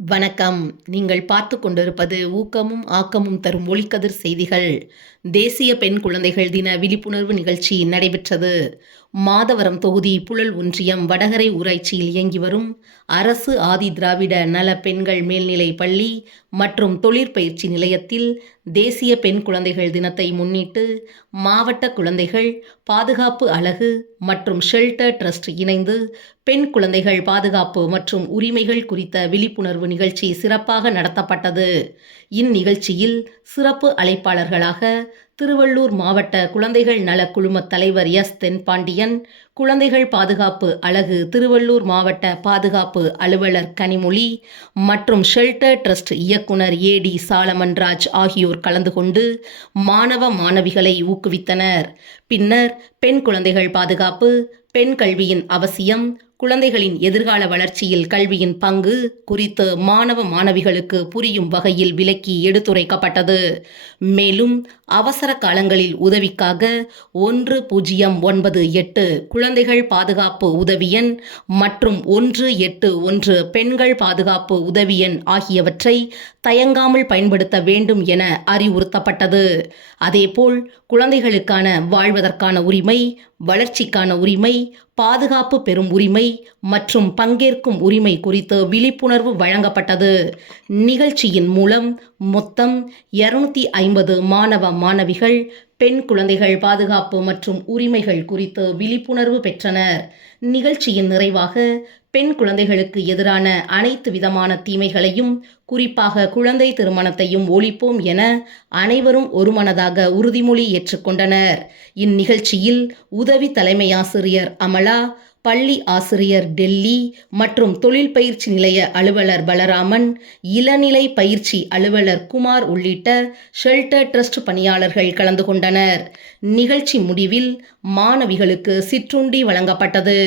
வணக்கம். நீங்கள் பார்த்து கொண்டிருப்பது ஊக்கமும் ஆக்கமும் தரும் ஒளிக்கதிர் செய்திகள். தேசிய பெண் குழந்தைகள் தின விழிப்புணர்வு நிகழ்ச்சி நடைபெற்றது. மாதவரம் தொகுதி புழல் ஒன்றியம் வடகரை ஊராட்சியில் இயங்கி வரும் அரசு ஆதி திராவிட நல பெண்கள் மேல்நிலை பள்ளி மற்றும் தொழிற்பயிற்சி நிலையத்தில் தேசிய பெண் குழந்தைகள் தினத்தை முன்னிட்டு மாவட்ட குழந்தைகள் பாதுகாப்பு அலகு மற்றும் ஷெல்டர் ட்ரஸ்ட் இணைந்து பெண் குழந்தைகள் பாதுகாப்பு மற்றும் உரிமைகள் குறித்த விழிப்புணர்வு நிகழ்ச்சி சிறப்பாக நடத்தப்பட்டது. இந்நிகழ்ச்சியில் சிறப்பு அழைப்பாளர்களாக திருவள்ளூர் மாவட்ட குழந்தைகள் நல குழும தலைவர் எஸ் தென்பாண்டியன், குழந்தைகள் பாதுகாப்பு அலகு திருவள்ளூர் மாவட்ட பாதுகாப்பு அலுவலர் கனிமொழி மற்றும் ஷெல்டர் ட்ரஸ்ட் இயக்குனர் ஏடி சாலமன்ராஜ் ஆகியோர் கலந்து கொண்டு மாணவ மாணவிகளை ஊக்குவித்தனர். பின்னர் பெண் குழந்தைகள் பாதுகாப்பு, பெண் கல்வியின் அவசியம், குழந்தைகளின் எதிர்கால வளர்ச்சியில் கல்வியின் பங்கு குறித்து மாணவ மாணவிகளுக்கு புரியும் வகையில் விளக்கி எடுத்துரைக்கப்பட்டது. மேலும் அவசர காலங்களில் உதவிக்காக 1098 குழந்தைகள் பாதுகாப்பு உதவி எண் மற்றும் 181 பெண்கள் பாதுகாப்பு உதவி எண் ஆகியவற்றை தயங்காமல் பயன்படுத்த வேண்டும் என அறிவுறுத்தப்பட்டது. அதேபோல் குழந்தைகளுக்கான வாழ்வதற்கான உரிமை, வளர்ச்சிக்கான உரிமை, பாதுகாப்பு பெறும் உரிமை மற்றும் பங்கேற்கும் உரிமை குறித்து விழிப்புணர்வு வழங்கப்பட்டது. நிகழ்ச்சியின் மூலம் மொத்தம் 250 மாணவ மாணவிகள் பெண் குழந்தைகள் பாதுகாப்பு மற்றும் உரிமைகள் குறித்து விழிப்புணர்வு பெற்றனர். நிகழ்ச்சியின் நிறைவாக பெண் குழந்தைகளுக்கு எதிரான அனைத்து விதமான தீமைகளையும், குறிப்பாக குழந்தை திருமணத்தையும் ஒழிப்போம் என அனைவரும் ஒருமனதாக உறுதிமொழி ஏற்றுக்கொண்டனர். இந்நிகழ்ச்சியில் உதவி தலைமை ஆசிரியர் அமலா, பள்ளி ஆசிரியர் டெல்லி மற்றும் தொழில் பயிற்சி நிலைய அலுவலர் பலராமன், இளநிலை பயிற்சி அலுவலர் குமார் உள்ளிட்ட ஷெல்டர் ட்ரஸ்ட் பணியாளர்கள் கலந்து கொண்டனர். நிகழ்ச்சி முடிவில் மாணவிகளுக்கு சிற்றுண்டி வழங்கப்பட்டது.